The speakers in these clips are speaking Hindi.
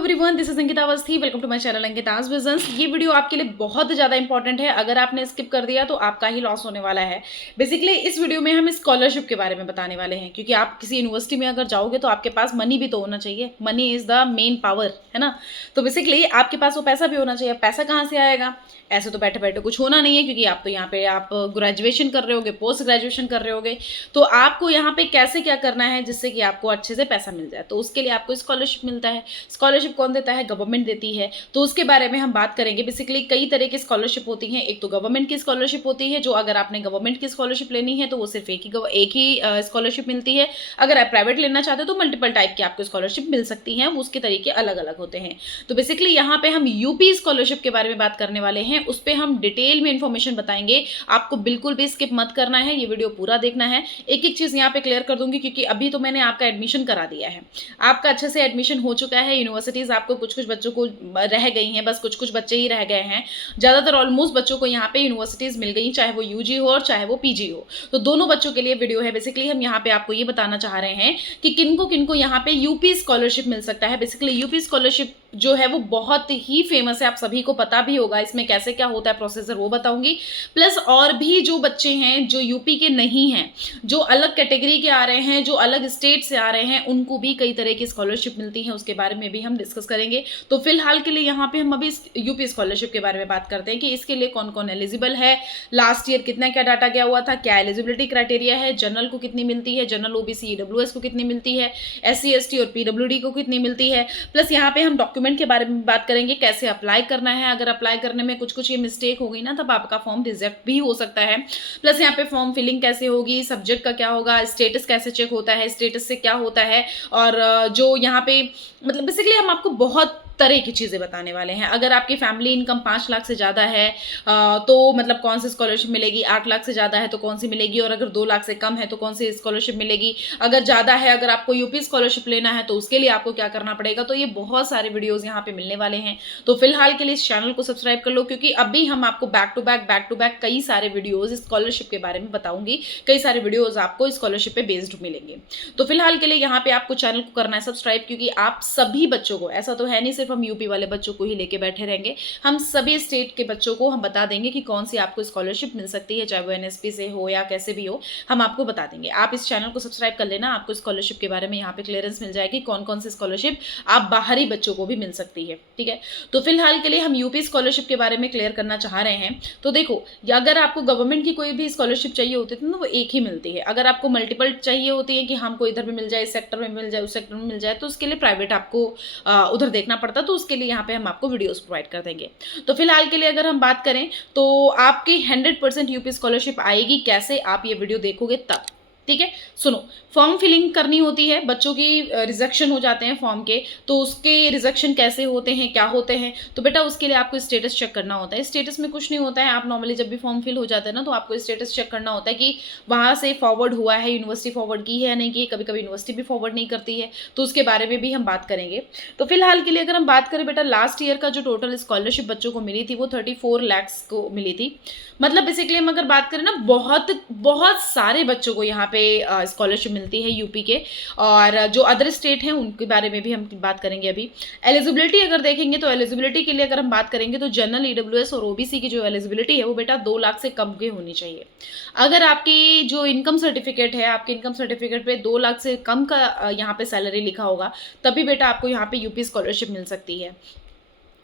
Everyone, this is Ankita Awasthi. Welcome to my channel Ankita's business. ये वीडियो आपके लिए बहुत ज़्यादा इंपॉर्टेंट है। अगर आपने स्किप कर दिया तो आपका ही लॉस होने वाला है। बेसिकली इस वीडियो में हम स्कॉलरशिप के बारे में बताने वाले हैं, क्योंकि आप किसी यूनिवर्सिटी में अगर जाओगे तो आपके पास मनी भी तो होना चाहिए। Money is the main power, है ना। तो बेसिकली आपके पास वो पैसा भी होना चाहिए। पैसा कहाँ से आएगा? ऐसे तो बैठे बैठे कुछ होना नहीं है, क्योंकि आप तो यहाँ पे आप ग्रेजुएशन कर रहे होगे, पोस्ट ग्रेजुएशन कर रहे होगे। तो आपको यहाँ पे कैसे क्या करना है जिससे कि आपको अच्छे से पैसा मिल जाए। तो उसके लिए आपको स्कॉलरशिप मिलता है। स्कॉलरशिप कौन देता है? गवर्नमेंट देती है। तो उसके बारे में हम बात करेंगे। बेसिकली कई तरह की स्कॉलरशिप होती हैं। एक तो गवर्नमेंट की स्कॉलरशिप होती है, जो अगर आपने गवर्नमेंट की स्कॉलरशिप लेनी है तो वो सिर्फ एक ही स्कॉलरशिप मिलती है। अगर आप प्राइवेट लेना चाहते हो तो मल्टीपल टाइप की आपको स्कॉलरशिप मिल सकती हैं, उसके तरीके अलग अलग होते हैं। तो बेसिकली यहाँ पे हम यूपी स्कॉलरशिप के बारे में बात करने वाले हैं। उस पर हम डिटेल में इंफॉर्मेशन बताएंगे। आपको बिल्कुल भी स्किप मत करना है, ये वीडियो पूरा देखना है। एक एक चीज़ यहाँ पे क्लियर कर दूंगी, क्योंकि अभी तो मैंने आपका एडमिशन करा दिया है, आपका अच्छे से एडमिशन हो चुका है। यूनिवर्सिटीज़ आपको कुछ कुछ बच्चों को रह गई हैं, बस कुछ कुछ बच्चे ही रह गए हैं। ज़्यादातर ऑलमोस्ट बच्चों को यहाँ पे यूनिवर्सिटीज़ मिल गई, चाहे वो यूजी हो और चाहे वो पीजी हो। तो दोनों बच्चों के लिए वीडियो है। बेसिकली हम यहाँ पे आपको ये बताना चाह रहे हैं कि किनको किनको यहाँ पे यूपी स्कॉलरशिप मिल सकता है। बेसिकली यूपी स्कॉलरशिप जो है वो बहुत ही फेमस है, आप सभी को पता भी होगा। इसमें कैसे क्या होता है प्रोसेसर वो बताऊंगी। प्लस और भी जो बच्चे हैं जो यूपी के नहीं हैं, जो अलग कैटेगरी के आ रहे हैं, जो अलग स्टेट से आ रहे हैं, उनको भी कई तरह की स्कॉलरशिप मिलती है। उसके बारे में भी हम डिस्कस करेंगे। तो फिलहाल के लिए यहाँ पे हम अभी यूपी स्कॉलरशिप के बारे में बात करते हैं कि इसके लिए कौन कौन एलिजिबल है, लास्ट ईयर कितना क्या डाटा गया हुआ था, क्या एलिजिबिलिटी क्राइटेरिया है, जनरल को कितनी मिलती है, जनरल ओबीसी ईडब्ल्यूएस को कितनी मिलती है, एससी एसटी और पीडब्ल्यूडी को कितनी मिलती है। प्लस यहाँ पे हम डॉक्यूमेंट के बारे में बात करेंगे, कैसे अप्लाई करना है। अगर अप्लाई करने में कुछ कुछ ये मिस्टेक हो गई ना, तब आपका फॉर्म रिजेक्ट भी हो सकता है। प्लस यहाँ पे फॉर्म फिलिंग कैसे होगी, सब्जेक्ट का क्या होगा, स्टेटस कैसे चेक होता है, स्टेटस से क्या होता है, और जो यहाँ पे मतलब बेसिकली हम आपको बहुत तरह की चीज़ें बताने वाले हैं। अगर आपकी फैमिली इनकम 5 लाख से ज़्यादा है तो मतलब कौन सी स्कॉलरशिप मिलेगी, 8 लाख से ज़्यादा है तो कौन सी मिलेगी, और अगर 2 लाख से कम है तो कौन सी स्कॉलरशिप मिलेगी। अगर ज़्यादा है, अगर आपको यूपी स्कॉलरशिप लेना है तो उसके लिए आपको क्या करना पड़ेगा। तो ये बहुत सारे वीडियोज़ यहाँ पे मिलने वाले हैं। तो फिलहाल के लिए इस चैनल को सब्सक्राइब कर लो, क्योंकि अभी हम आपको बैक टू बैक कई सारे वीडियोज़ स्कॉलरशिप के बारे में बताऊंगी। कई सारे वीडियोज़ आपको स्कॉलरशिप पे बेस्ड मिलेंगे। तो फिलहाल के लिए यहाँ पे आपको चैनल को करना है सब्सक्राइब, क्योंकि आप सभी बच्चों को, ऐसा तो है नहीं सिर्फ हम यूपी वाले बच्चों को ही लेके बैठे रहेंगे, हम सभी स्टेट के बच्चों को हम बता देंगे कि कौन सी आपको स्कॉलरशिप मिल सकती है, चाहे वो एनएसपी से हो या कैसे भी हो, हम आपको बता देंगे। आप इस चैनल को सब्सक्राइब कर लेना, आपको स्कॉलरशिप के बारे में यहाँ पे क्लियरेंस मिल जाएगी, कौन कौन सी स्कॉलरशिप आप बाहरी बच्चों को भी मिल सकती है। ठीक है, तो फिलहाल के लिए हम यूपी स्कॉलरशिप के बारे में क्लियर करना चाह रहे हैं। तो देखो, अगर आपको गवर्नमेंट की कोई भी स्कॉलरशिप चाहिए होती है तो वो एक ही मिलती है। अगर आपको मल्टीपल चाहिए होती है कि हमको इधर भी मिल जाए, इस सेक्टर में मिल जाए, उस सेक्टर में मिल जाए, तो उसके लिए प्राइवेट आपको उधर देखना पड़ता है। तो उसके लिए यहाँ पे हम आपको वीडियोस प्रोवाइड कर देंगे। तो फिलहाल के लिए अगर हम बात करें तो आपकी 100% यूपी स्कॉलरशिप आएगी कैसे, आप ये वीडियो देखोगे तब। ठीक है, सुनो, फॉर्म फिलिंग करनी होती है, बच्चों की रिजेक्शन हो जाते हैं फॉर्म के, तो उसके रिजेक्शन कैसे होते हैं, क्या होते हैं। तो बेटा उसके लिए आपको स्टेटस चेक करना होता है। स्टेटस में कुछ नहीं होता है, आप नॉर्मली जब भी फॉर्म फिल हो जाता है ना, तो आपको स्टेटस चेक करना होता है कि वहाँ से फॉरवर्ड हुआ है, यूनिवर्सिटी फॉरवर्ड की है या नहीं की। कभी कभी यूनिवर्सिटी भी फॉरवर्ड नहीं करती है, तो उसके बारे में भी हम बात करेंगे। तो फिलहाल के लिए अगर हम बात करें बेटा, लास्ट ईयर का जो टोटल स्कॉलरशिप बच्चों को मिली थी वो 34 लाख को मिली थी। मतलब बेसिकली हम अगर बात करें ना, बहुत बहुत सारे बच्चों को यहाँ पे स्कॉलरशिप मिलती है यूपी के, और जो अदर स्टेट हैं उनके बारे में भी हम बात करेंगे अभी। एलिजिबिलिटी अगर देखेंगे तो एलिजिबिलिटी के लिए अगर हम बात करेंगे तो जनरल, ईडब्ल्यूएस और ओबीसी की जो एलिजिबिलिटी है वो बेटा 2 लाख से कम की होनी चाहिए। अगर आपकी जो इनकम सर्टिफिकेट है, आपके इनकम सर्टिफिकेट पे 2 लाख से कम का यहाँ पे सैलरी लिखा होगा, तभी बेटा आपको यहाँ पे यूपी स्कॉलरशिप मिल सकती है।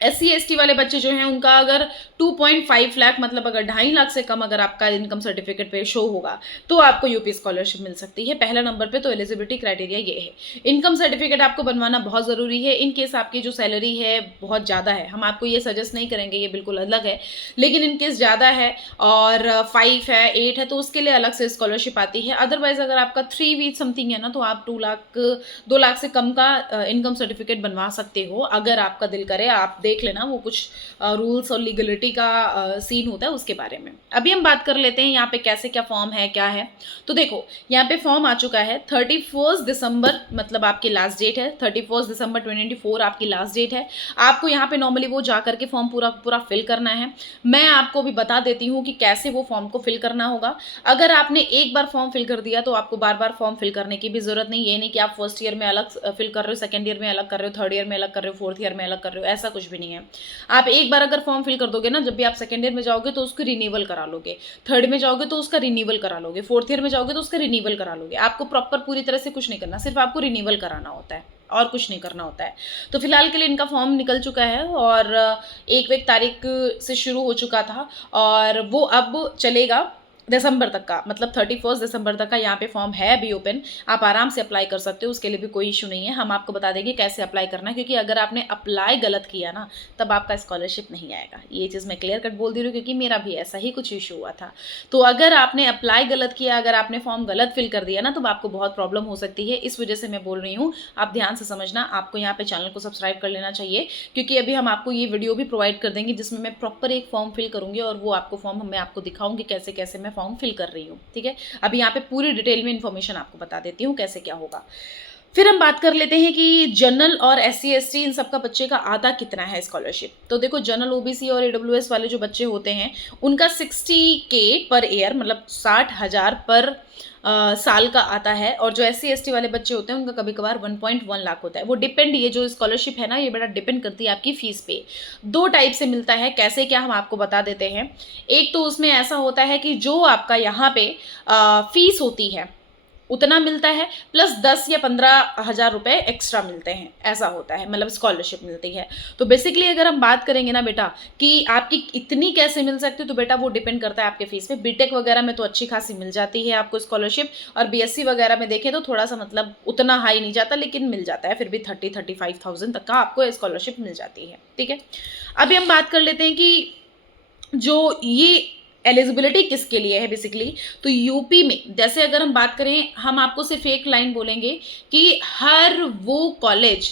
एससी एसटी वाले बच्चे जो हैं उनका अगर 2.5 लाख, मतलब अगर 2.5 लाख से कम अगर आपका इनकम सर्टिफिकेट पे शो होगा तो आपको यूपी स्कॉलरशिप मिल सकती है। पहला नंबर पे तो एलिजिबिलिटी क्राइटेरिया ये है। इनकम सर्टिफिकेट आपको बनवाना बहुत ज़रूरी है। इन केस आपकी जो सैलरी है बहुत ज़्यादा है, हम आपको ये सजेस्ट नहीं करेंगे, ये बिल्कुल अलग है, लेकिन इन केस ज़्यादा है और 5 है, 8 है, तो उसके लिए अलग से स्कॉलरशिप आती है। अदरवाइज अगर आपका 3 समथिंग है ना, तो आप 2 लाख से कम का इनकम सर्टिफिकेट बनवा सकते हो, अगर आपका दिल करे। आप देख लेना, वो कुछ रूल्स और लीगलिटी का सीन होता है उसके बारे में। अभी हम बात कर लेते हैं यहाँ पे कैसे क्या फॉर्म है, क्या है। तो देखो यहाँ पे फॉर्म आ चुका है 31 दिसंबर, मतलब आपकी लास्ट डेट है 31 दिसंबर 2024 आपकी लास्ट डेट है। आपको यहाँ पे नॉर्मली वो जा करके फॉर्म पूरा फिल करना है। मैं आपको भी बता देती हूँ कि कैसे वो फॉर्म को फिल करना होगा। अगर आपने एक बार फॉर्म फिल कर दिया तो आपको बार बार फॉर्म फिल करने की भी जरूरत नहीं। ये नहीं कि आप फर्स्ट ईयर में अलग फिल कर रहे हो, सेकंड ईयर में अलग कर रहे हो, थर्ड ईयर में अलग कर रहे हो, फोर्थ ईयर में अलग कर रहे हो, ऐसा कुछ भी नहीं है। आप एक बार अगर फॉर्म फिल कर दोगे ना, जब भी आप सेकंड ईयर में जाओगे तो उसको रिन्यूअल करा लोगे, थर्ड में जाओगे तो उसका रिन्यूअल करा लोगे, फोर्थ ईयर में जाओगे तो उसका रिन्यूअल करा लोगे। आपको प्रॉपर पूरी तरह से कुछ नहीं करना, सिर्फ आपको रिन्यूअल कराना होता है और कुछ नहीं करना होता है। तो फिलहाल के लिए इनका फॉर्म निकल चुका है और 1 तारीख से शुरू हो चुका था और वो अब चलेगा दिसंबर तक का, मतलब 31 दिसंबर तक का यहाँ पे फॉर्म है अभी ओपन। आप आराम से अप्लाई कर सकते हो, उसके लिए भी कोई इशू नहीं है। हम आपको बता देंगे कैसे अप्लाई करना है, क्योंकि अगर आपने अप्लाई गलत किया ना तब आपका स्कॉलरशिप नहीं आएगा। ये चीज़ मैं क्लियर कट बोल दे रही हूँ, क्योंकि मेरा भी ऐसा ही कुछ इशू हुआ था। तो अगर आपने अप्लाई गलत किया, अगर आपने फॉर्म गलत फिल कर दिया ना, तो आपको बहुत प्रॉब्लम हो सकती है। इस वजह से मैं बोल रही हूँ, आप ध्यान से समझना। आपको यहाँ पे चैनल को सब्सक्राइब कर लेना चाहिए, क्योंकि अभी हम आपको ये वीडियो भी प्रोवाइड कर देंगे जिसमें मैं प्रॉपर एक फॉर्म फिल करूँगी और वो आपको फॉर्म मैं आपको दिखाऊंगी कैसे कैसे मैं फॉर्म फिल कर रही हूँ। ठीक है, अभी यहाँ पे पूरी डिटेल में इन्फॉर्मेशन आपको बता देती हूँ कैसे क्या होगा। फिर हम बात कर लेते हैं कि जनरल और SC ST इन सब का बच्चे का आता कितना है स्कॉलरशिप। तो देखो जनरल OBC और AWS वाले जो बच्चे होते हैं उनका 60K पर ईयर, मतलब 60,000 पर साल का आता है। और जो SC ST वाले बच्चे होते हैं उनका कभी कभार 1.1 लाख होता है। वो डिपेंड, ये जो स्कॉलरशिप है ना ये बड़ा डिपेंड करती है आपकी फीस पे। 2 टाइप से मिलता है, कैसे क्या हम आपको बता देते हैं। एक तो उसमें ऐसा होता है कि जो आपका यहाँ पे फीस होती है उतना मिलता है, प्लस 10 या 15,000 रुपए एक्स्ट्रा मिलते हैं, ऐसा होता है, मतलब स्कॉलरशिप मिलती है। तो बेसिकली अगर हम बात करेंगे ना बेटा कि आपकी इतनी कैसे मिल सकती है, तो बेटा वो डिपेंड करता है आपके फीस पे। बीटेक वगैरह में तो अच्छी खासी मिल जाती है आपको स्कॉलरशिप, और BSc वगैरह में देखें तो थोड़ा सा मतलब उतना हाई नहीं जाता, लेकिन मिल जाता है फिर भी 30-35,000 तक का आपको स्कॉलरशिप मिल जाती है। ठीक है, अभी हम बात कर लेते हैं कि जो ये एलिजिबिलिटी किसके लिए है बेसिकली। तो यूपी में जैसे अगर हम बात करें, हम आपको सिर्फ एक लाइन बोलेंगे कि हर वो कॉलेज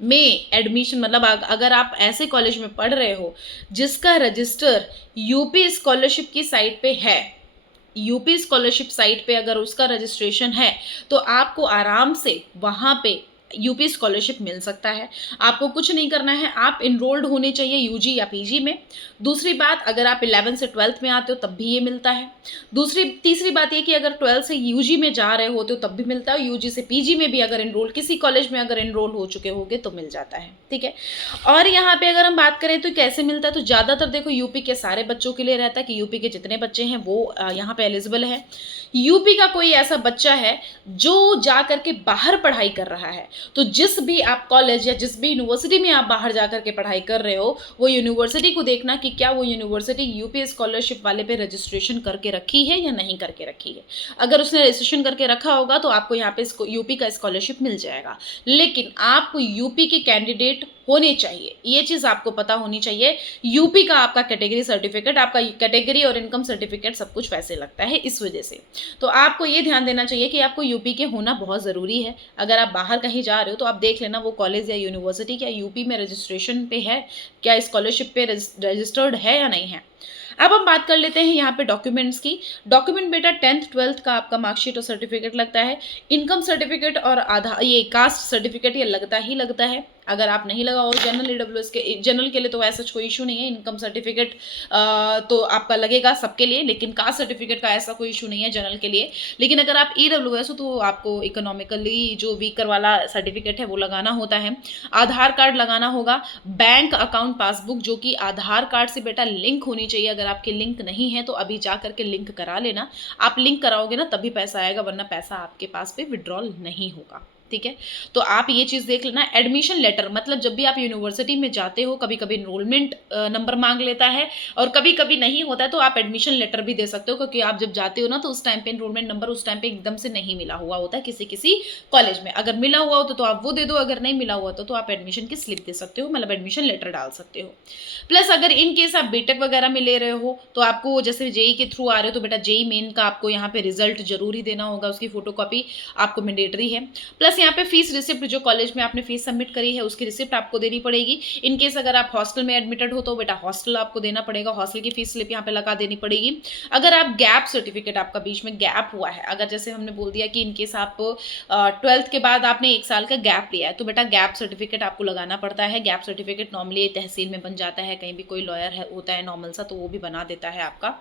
में एडमिशन, मतलब अगर आप ऐसे कॉलेज में पढ़ रहे हो जिसका रजिस्टर यूपी स्कॉलरशिप की साइट पे है, यूपी स्कॉलरशिप साइट पे अगर उसका रजिस्ट्रेशन है, तो आपको आराम से वहाँ पे यूपी स्कॉलरशिप मिल सकता है। आपको कुछ नहीं करना है, आप इनरोल्ड होने चाहिए यूजी या पीजी में। दूसरी बात, अगर आप 11 से 12th में आते हो तब भी ये मिलता है। तीसरी बात ये कि अगर 12 से यूजी में जा रहे होते हो तब भी मिलता है। यूजी से पीजी में भी अगर इनरोल, किसी कॉलेज में अगर इनरोल हो चुके होंगे तो मिल जाता है। ठीक है, और यहाँ पे अगर हम बात करें तो कैसे मिलता है, तो ज़्यादातर देखो यूपी के सारे बच्चों के लिए रहता है कि यूपी के जितने बच्चे हैं वो यहाँ पे एलिजिबल है। यूपी का कोई ऐसा बच्चा है जो जा करके बाहर पढ़ाई कर रहा है, तो जिस भी आप कॉलेज या जिस भी यूनिवर्सिटी में आप बाहर जाकर के पढ़ाई कर रहे हो, वो यूनिवर्सिटी को देखना कि क्या वो यूनिवर्सिटी यूपी स्कॉलरशिप वाले पे रजिस्ट्रेशन करके रखी है या नहीं करके रखी है। अगर उसने रजिस्ट्रेशन करके रखा होगा तो आपको यहाँ पे यूपी का स्कॉलरशिप मिल जाएगा। लेकिन आप यूपी के कैंडिडेट होने चाहिए, ये चीज़ आपको पता होनी चाहिए। यूपी का आपका कैटेगरी सर्टिफिकेट, आपका कैटेगरी और इनकम सर्टिफिकेट सब कुछ वैसे लगता है, इस वजह से। तो आपको ये ध्यान देना चाहिए कि आपको यूपी के होना बहुत ज़रूरी है। अगर आप बाहर कहीं जा रहे हो तो आप देख लेना वो कॉलेज या यूनिवर्सिटी क्या यूपी में रजिस्ट्रेशन पे है, क्या स्कॉलरशिप पे रजिस्टर्ड है या नहीं है। अब हम बात कर लेते हैं यहाँ पे डॉक्यूमेंट्स की। डॉक्यूमेंट बेटा 10th 12th का आपका मार्कशीट और सर्टिफिकेट लगता है। इनकम सर्टिफिकेट और आधार, ये कास्ट सर्टिफिकेट ये लगता ही लगता है। अगर आप नहीं लगाओ जनरल AWS के, जनरल के लिए तो ऐसा कोई इशू नहीं है। इनकम सर्टिफिकेट तो आपका लगेगा सबके लिए, लेकिन कास्ट सर्टिफिकेट का ऐसा कोई इशू नहीं है जनरल के लिए। लेकिन अगर आप EWS हो तो आपको इकोनॉमिकली जो वीकर वाला सर्टिफिकेट है वो लगाना होता है। आधार कार्ड लगाना होगा, बैंक अकाउंट पासबुक जो कि आधार कार्ड से बेटा लिंक होनी चाहिए। अगर आपके लिंक नहीं है तो अभी जा करके लिंक करा लेना। आप लिंक कराओगे ना तभी पैसा आएगा, वरना पैसा आपके पास पे विड्रॉल नहीं होगा। ठीक है, तो आप ये चीज़ देख लेना। एडमिशन लेटर, मतलब जब भी आप यूनिवर्सिटी में जाते हो कभी कभी इनरोलमेंट नंबर मांग लेता है और कभी कभी नहीं होता है, तो आप एडमिशन लेटर भी दे सकते हो, क्योंकि आप जब जाते हो ना तो उस टाइम पे इनरोलमेंट नंबर उस टाइम पे एकदम से नहीं मिला हुआ होता है किसी किसी कॉलेज में। अगर मिला हुआ हो तो आप वो दे दो, अगर नहीं मिला हुआ तो आप एडमिशन की स्लिप दे सकते हो, मतलब एडमिशन लेटर डाल सकते हो। प्लस अगर इन केस आप बीटेक वगैरह में ले रहे हो तो आपको जैसे जेई के थ्रू आ रहे हो तो बेटा जेई मेन का आपको यहाँ पे रिजल्ट जरूर ही देना होगा, उसकी फोटोकॉपी आपको मैंडेटरी है। प्लस प्लस यहाँ पे फीस रिसिप्ट, जो कॉलेज में आपने फीस सबमिट करी है उसकी रिसिप्ट आपको देनी पड़ेगी। इन केस अगर आप हॉस्टल में एडमिटेड हो तो बेटा हॉस्टल आपको देना पड़ेगा, हॉस्टल की फीस स्लिप यहाँ पे लगा देनी पड़ेगी। अगर आप गैप सर्टिफिकेट, आपका बीच में गैप हुआ है, अगर जैसे हमने बोल दिया कि इन केस आप 12th के बाद आपने 1 साल का गैप लिया है तो बेटा गैप सर्टिफिकेट आपको लगाना पड़ता है। गैप सर्टिफिकेट नॉर्मली तहसील में बन जाता है, कहीं भी कोई लॉयर है होता है नॉर्मल सा तो वो भी बना देता है आपका।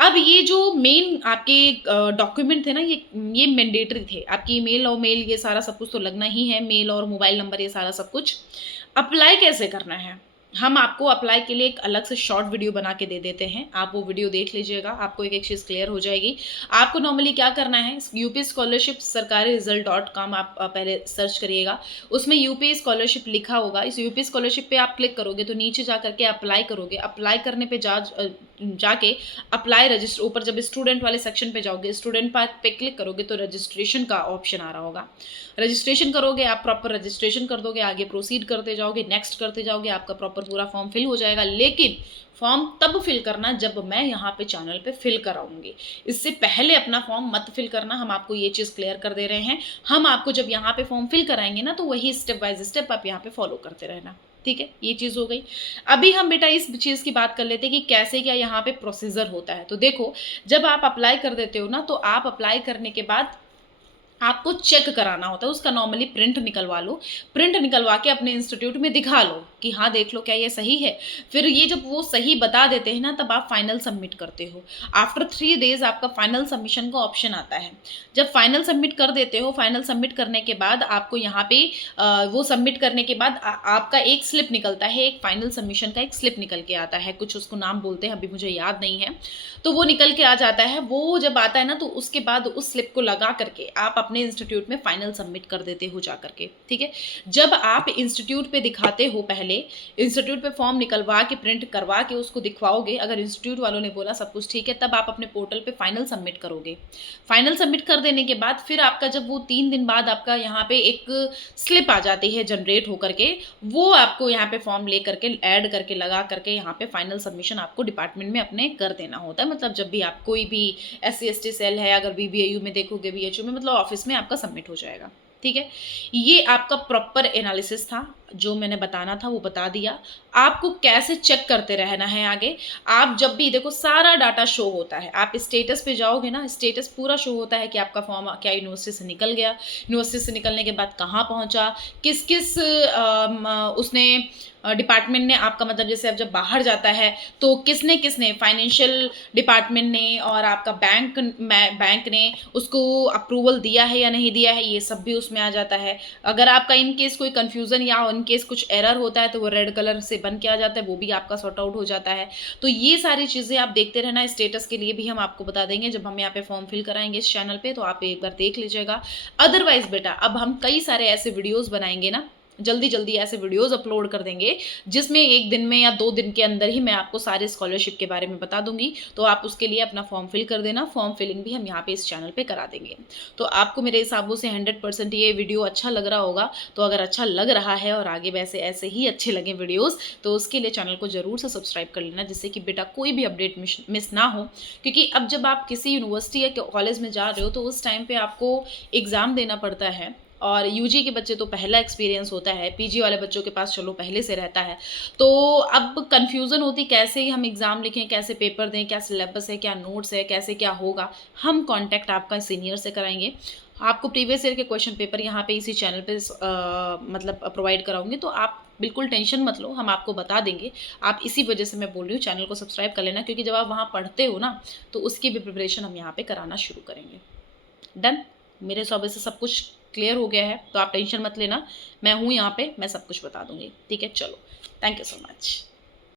अब ये जो मेन आपके डॉक्यूमेंट थे ना, ये मैंडेटरी थे। आपकी ईमेल और मेल ये सारा सब कुछ तो लगना ही है, मेल और मोबाइल नंबर ये सारा सब कुछ। अप्लाई कैसे करना है, हम आपको अप्लाई के लिए एक अलग से शॉर्ट वीडियो बना के दे देते हैं, आप वो वीडियो देख लीजिएगा, आपको एक एक चीज़ क्लियर हो जाएगी। आपको नॉर्मली क्या करना है, यूपी स्कॉलरशिप सरकारी रिजल्ट.com आप पहले सर्च करिएगा, उसमें यूपी स्कॉलरशिप लिखा होगा। इस यूपी स्कॉलरशिप पे आप क्लिक करोगे तो नीचे जा करके अप्लाई करोगे। अप्लाई करने पे जाके अप्लाई रजिस्टर, ऊपर जब स्टूडेंट वाले सेक्शन पे जाओगे, स्टूडेंट पे क्लिक करोगे तो रजिस्ट्रेशन का ऑप्शन आ रहा होगा। रजिस्ट्रेशन करोगे, आप प्रॉपर रजिस्ट्रेशन कर दोगे, आगे प्रोसीड करते जाओगे, नेक्स्ट करते जाओगे, आपका प्रॉपर पूरा फॉर्म फिल हो जाएगा। लेकिन फॉर्म तब फिल करना जब मैं यहाँ पे चैनल पे फिल कराऊंगी, इससे पहले अपना फॉर्म मत फिल करना। हम आपको ये चीज़ क्लियर कर दे रहे हैं। हम आपको जब यहाँ पे फॉर्म फिल कराएंगे ना तो वही स्टेप बाय स्टेप आप यहाँ पे फॉलो करते रहना, ठीक है। ये चीज़ हो गई। अभी हम बेटा इस चीज़ की बात कर लेते हैं कि कैसे क्या यहाँ पे प्रोसीजर होता है। तो देखो, जब आप अप्लाई कर देते हो ना तो आप अप्लाई करने के बाद आपको चेक कराना होता है, उसका नॉर्मली प्रिंट निकलवा लो। प्रिंट निकलवा के अपने इंस्टीट्यूट में दिखा लो कि हाँ देख लो क्या ये सही है। फिर ये जब वो सही बता देते हैं ना तब आप फाइनल सबमिट करते हो। आफ्टर 3 डेज आपका फाइनल सबमिशन का ऑप्शन आता है। जब फाइनल सबमिट कर देते हो, फाइनल सबमिट करने के बाद आपको यहाँ पे वो सबमिट करने के बाद आपका एक स्लिप निकलता है, एक फाइनल सबमिशन का एक स्लिप निकल के आता है, कुछ उसको नाम बोलते हैं, अभी मुझे याद नहीं है। तो वो निकल के आ जाता है। वो जब आता है ना तो उसके बाद उस स्लिप को लगा करके आप अपने इंस्टीट्यूट में फाइनल सबमिट कर देते हो जा करके, ठीक है। जब आप इंस्टीट्यूट पे दिखाते हो, पहले इंस्टीट्यूट पे फॉर्म निकलवा के प्रिंट करवा के उसको दिखवाओगे, अगर इंस्टीट्यूट वालों ने बोला सब कुछ ठीक है तब आप अपने पोर्टल पे फाइनल सबमिट करोगे। फाइनल सबमिट कर देने के बाद फिर आपका जब वो 3 दिन बाद आपका यहाँ पे एक स्लिप आ जाती है जनरेट होकर के, वो आपको यहाँ पे फॉर्म ले करके ऐड करके लगा करके यहाँ पे फाइनल सबमिशन आपको डिपार्टमेंट में अपने कर देना होता है। मतलब जब भी आप कोई भी SC/ST सेल है, अगर BBAU में देखोगे, BHU में, मतलब ऑफिस में आपका सबमिट हो जाएगा, ठीक है। ये आपका प्रॉपर एनालिसिस था, जो मैंने बताना था वो बता दिया। आपको कैसे चेक करते रहना है आगे, आप जब भी देखो सारा डाटा शो होता है। आप स्टेटस पे जाओगे ना, स्टेटस पूरा शो होता है कि आपका फॉर्म क्या यूनिवर्सिटी से निकल गया, यूनिवर्सिटी से निकलने के बाद कहाँ पहुँचा, किस किस उसने डिपार्टमेंट ने आपका, मतलब जैसे अब जब बाहर जाता है तो किसने किसने, फाइनेंशियल डिपार्टमेंट ने और आपका बैंक ने उसको अप्रूवल दिया है या नहीं दिया है, ये सब भी उसमें आ जाता है। अगर आपका इन केस कोई कन्फ्यूज़न या इन केस कुछ एरर होता है तो वो रेड कलर से बन के आ जाता है, वो भी आपका सॉर्ट आउट हो जाता है। तो ये सारी चीज़ें आप देखते रहना। स्टेटस के लिए भी हम आपको बता देंगे जब हम यहाँ पे फॉर्म फिल कराएंगे इस चैनल पे, तो आप एक बार देख लीजिएगा। अदरवाइज बेटा अब हम कई सारे ऐसे वीडियोज़ बनाएंगे ना, जल्दी जल्दी ऐसे वीडियोस अपलोड कर देंगे जिसमें 1 दिन में या 2 दिन के अंदर ही मैं आपको सारे स्कॉलरशिप के बारे में बता दूंगी। तो आप उसके लिए अपना फॉर्म फिल कर देना। फॉर्म फिलिंग भी हम यहाँ पे इस चैनल पे करा देंगे। तो आपको मेरे हिसाबों से 100% ये वीडियो अच्छा लग रहा होगा। तो अगर अच्छा लग रहा है और आगे वैसे ऐसे ही अच्छे लगे वीडियोज़ तो उसके लिए चैनल को ज़रूर से सब्सक्राइब कर लेना, जिससे कि बेटा कोई भी अपडेट मिस ना हो। क्योंकि अब जब आप किसी यूनिवर्सिटी या कॉलेज में जा रहे हो तो उस टाइम पर आपको एग्ज़ाम देना पड़ता है, और यूजी के बच्चे तो पहला एक्सपीरियंस होता है, पीजी वाले बच्चों के पास चलो पहले से रहता है। तो अब कन्फ्यूज़न होती कैसे ही हम एग्ज़ाम लिखें, कैसे पेपर दें, क्या सिलेबस है, क्या नोट्स है, कैसे क्या होगा। हम कांटेक्ट आपका सीनियर से कराएंगे। आपको प्रीवियस ईयर के क्वेश्चन पेपर यहाँ पे इसी चैनल पे मतलब प्रोवाइड कराऊंगी। तो आप बिल्कुल टेंशन मत लो, हम आपको बता देंगे। आप इसी वजह से मैं बोल रही हूँ चैनल को सब्सक्राइब कर लेना, क्योंकि जब आप वहाँ पढ़ते हो ना तो उसकी भी प्रिपरेशन हम यहाँ पर कराना शुरू करेंगे। डन, मेरे हिसाब से सब कुछ क्लियर हो गया है, तो आप टेंशन मत लेना। मैं हूँ यहाँ पे, मैं सब कुछ बता दूंगी, ठीक है। चलो, थैंक यू सो मच।